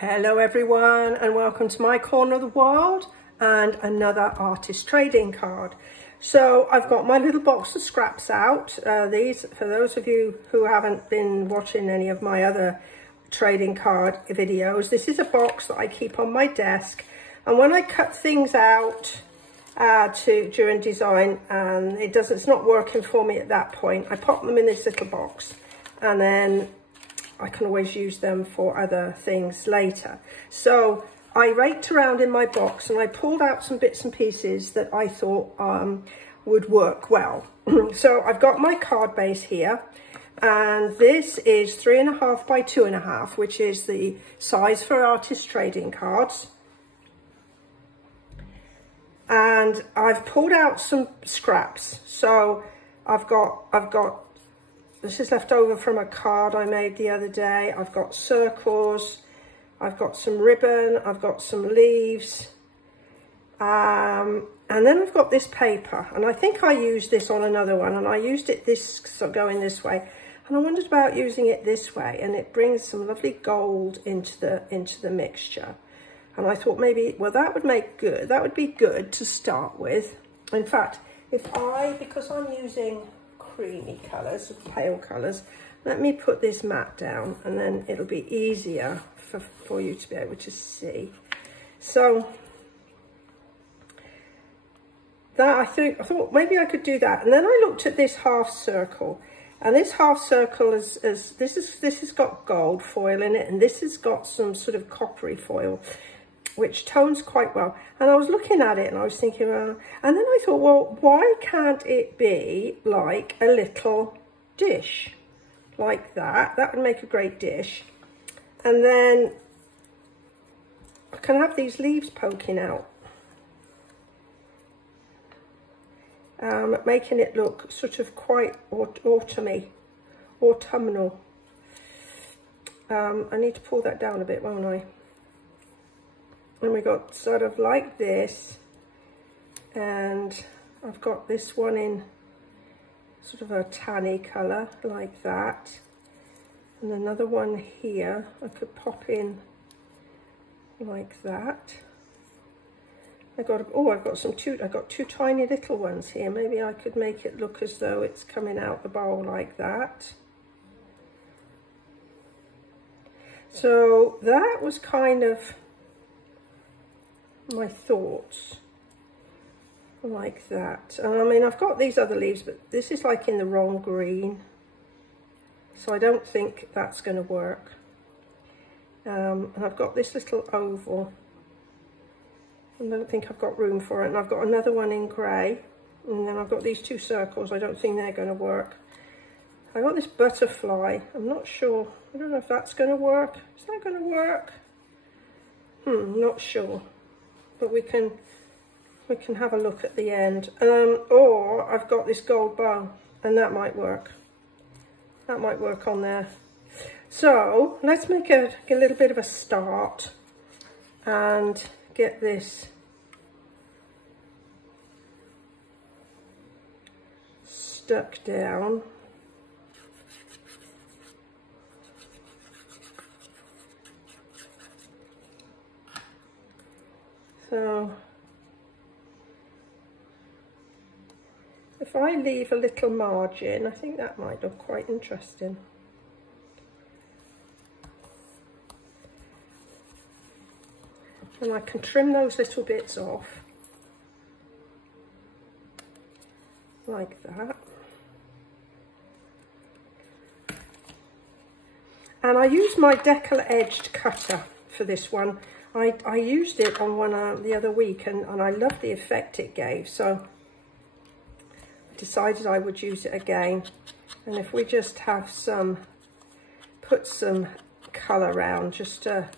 Hello everyone, and welcome to my corner of the world and another artist trading card. So I've got my little box of scraps out. These, for those of you who haven't been watching any of my other trading card videos, this is a box that I keep on my desk, and when I cut things out during design and it's not working for me at that point, I pop them in this little box, and then I can always use them for other things later. So I raked around in my box and I pulled out some bits and pieces that I thought would work well. So I've got my card base here, and this is 3.5 by 2.5, which is the size for artist trading cards. And I've pulled out some scraps. So I've got this is left over from a card I made the other day. I've got circles, I've got some ribbon, I've got some leaves, and then I've got this paper, and I think I used this on another one, and I used it going this way, and I wondered about using it this way, and it brings some lovely gold into the mixture. And I thought maybe, well, that would be good to start with. In fact, because I'm using creamy colours, pale colours, let me put this mat down, and then it'll be easier for you to be able to see. So that I thought maybe I could do that, and then I looked at this half circle, and this half circle this has got gold foil in it, and this has got some sort of coppery foil, which tones quite well. And I was looking at it and I was thinking, and then I thought, well, why can't it be like a little dish like that? That would make a great dish. And then I can have these leaves poking out, making it look sort of quite autumnal. I need to pull that down a bit, won't I? And we got sort of like this, and I've got this one in sort of a tanny colour like that, and another one here I could pop in like that. I've got two tiny little ones here. Maybe I could make it look as though it's coming out the bowl like that. So that was kind of my thoughts, like that. And I mean, I've got these other leaves, but this is like in the wrong green, so I don't think that's going to work. And I've got this little oval, and I don't think I've got room for it. And I've got another one in grey, and then I've got these two circles. I don't think they're going to work. I got this butterfly. I'm not sure. I don't know if that's going to work. Is that going to work? Not sure. But we can have a look at the end. Or I've got this gold bow, and that might work. That might work on there. So let's make a little bit of a start and get this stuck down. So if I leave a little margin, I think that might look quite interesting. And I can trim those little bits off like that. And I use my decal edged cutter for this one. I used it on one the other week, and I loved the effect it gave, so I decided I would use it again. And if we just have put some colour around just to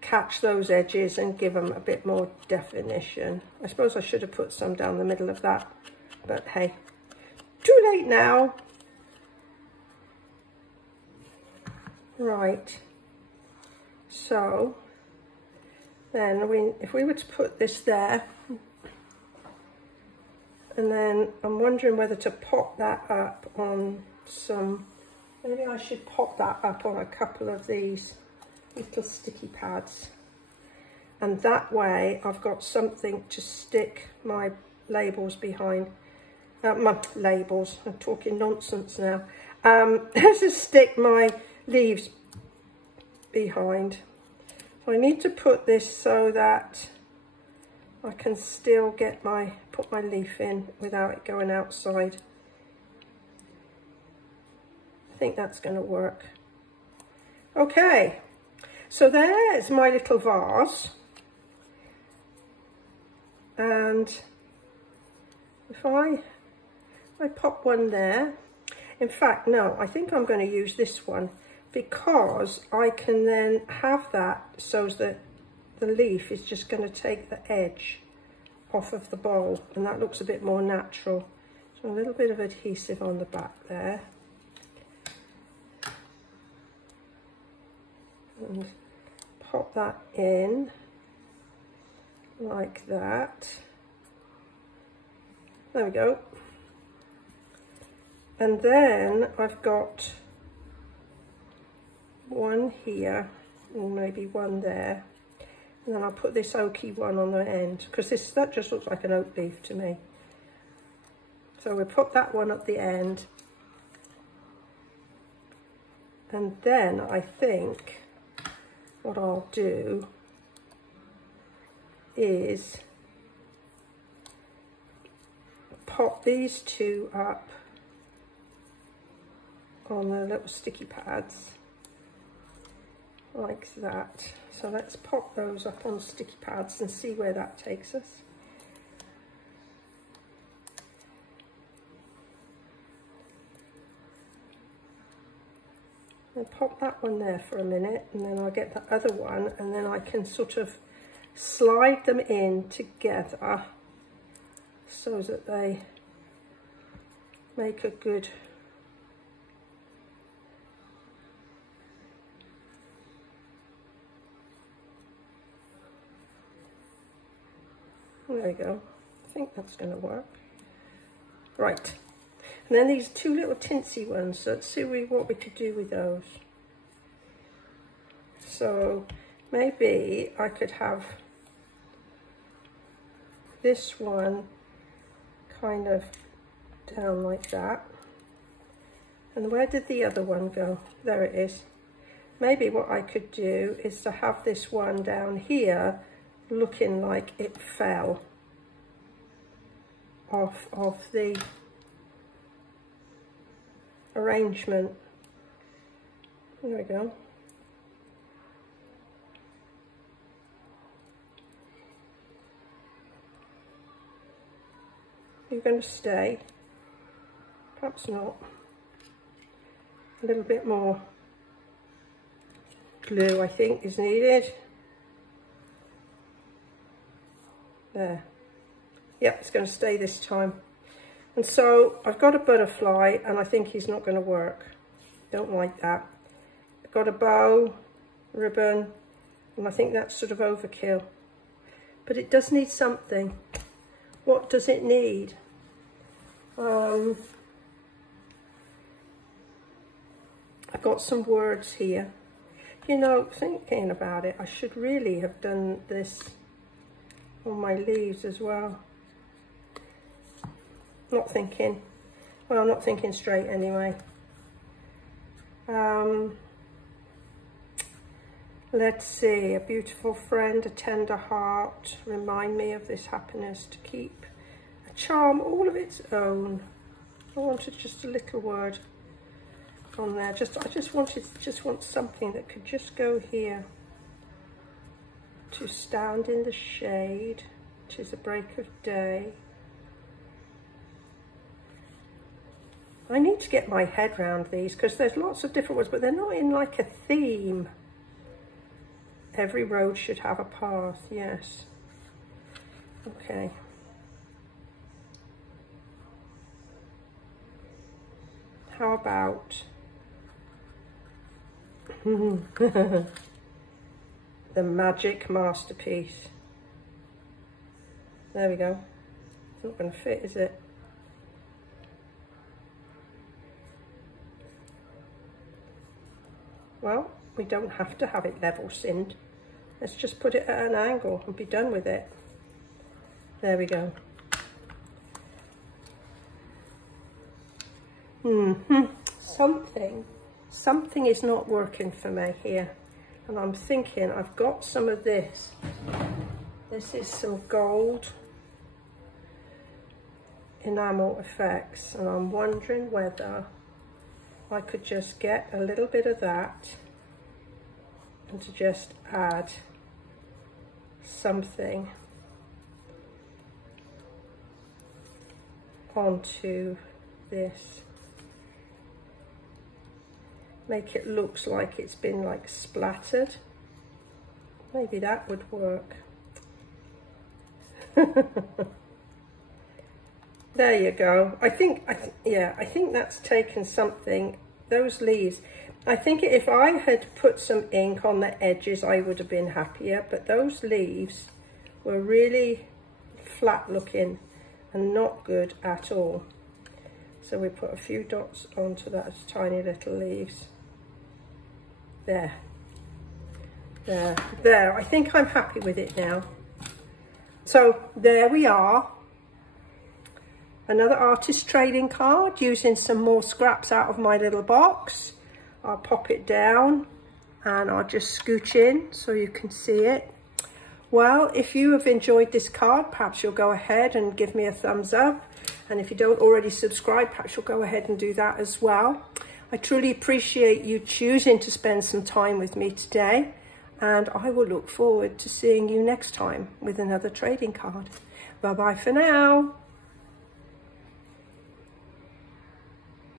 catch those edges and give them a bit more definition. I suppose I should have put some down the middle of that, but hey, too late now. Right, so then if we were to put this there, and then I'm wondering whether to pop that up on some, maybe I should pop that up on a couple of these little sticky pads. And that way I've got something to stick my labels behind. My labels, I'm talking nonsense now. To stick my leaves behind. So I need to put this so that I can still get put my leaf in without it going outside. I think that's going to work. Okay, so there's my little vase. And if I pop one there, in fact, no, I think I'm going to use this one because I can then have that so that the leaf is just going to take the edge off of the bowl, and that looks a bit more natural. So a little bit of adhesive on the back there. And pop that in like that. There we go. And then I've got one here, or maybe one there. And then I'll put this oaky one on the end, because that just looks like an oak leaf to me. So we'll put that one at the end. And then I think what I'll do is pop these two up on the little sticky pads like that. So let's pop those up on sticky pads and see where that takes us. I'll pop that one there for a minute, and then I'll get the other one, and then I can sort of slide them in together so that they make a good there we go. I think that's going to work. Right. And then these two little tinsy ones, let's see what we could do with those. So maybe I could have this one kind of down like that. And where did the other one go? There it is. Maybe what I could do is to have this one down here looking like it fell off of the arrangement. There we go. You're going to stay. Perhaps not. A little bit more glue, I think, is needed. There. Yep, it's going to stay this time. And so I've got a butterfly, and I think he's not going to work. Don't like that. I've got a bow, ribbon, and I think that's sort of overkill. But it does need something. What does it need? I've got some words here. You know, thinking about it, I should really have done this on my leaves as well. Not thinking. Well, not thinking straight anyway. Let's see. A beautiful friend, a tender heart, remind me of this happiness to keep. A charm all of its own. I wanted just a little word on there. I just want something that could just go here. To stand in the shade, 'tis a break of day. I need to get my head round these because there's lots of different words, but they're not in like a theme. Every road should have a path, yes. Okay. How about the magic masterpiece? There we go. It's not going to fit, is it? Well, we don't have to have it level seamed. Let's just put it at an angle and be done with it. There we go. Something is not working for me here. And I'm thinking I've got some of this. This is some gold enamel effects, and I'm wondering whether I could just get a little bit of that and to just add something onto this. Make it look like it's been like splattered. Maybe that would work. There you go. I think that's taken something, those leaves. I think if I had put some ink on the edges, I would have been happier, but those leaves were really flat looking and not good at all. So we put a few dots onto those tiny little leaves. There. I think I'm happy with it now. So there we are. Another artist trading card using some more scraps out of my little box. I'll pop it down and I'll just scooch in so you can see it. Well, if you have enjoyed this card, perhaps you'll go ahead and give me a thumbs up. And if you don't already subscribe, perhaps you'll go ahead and do that as well. I truly appreciate you choosing to spend some time with me today. And I will look forward to seeing you next time with another trading card. Bye-bye for now.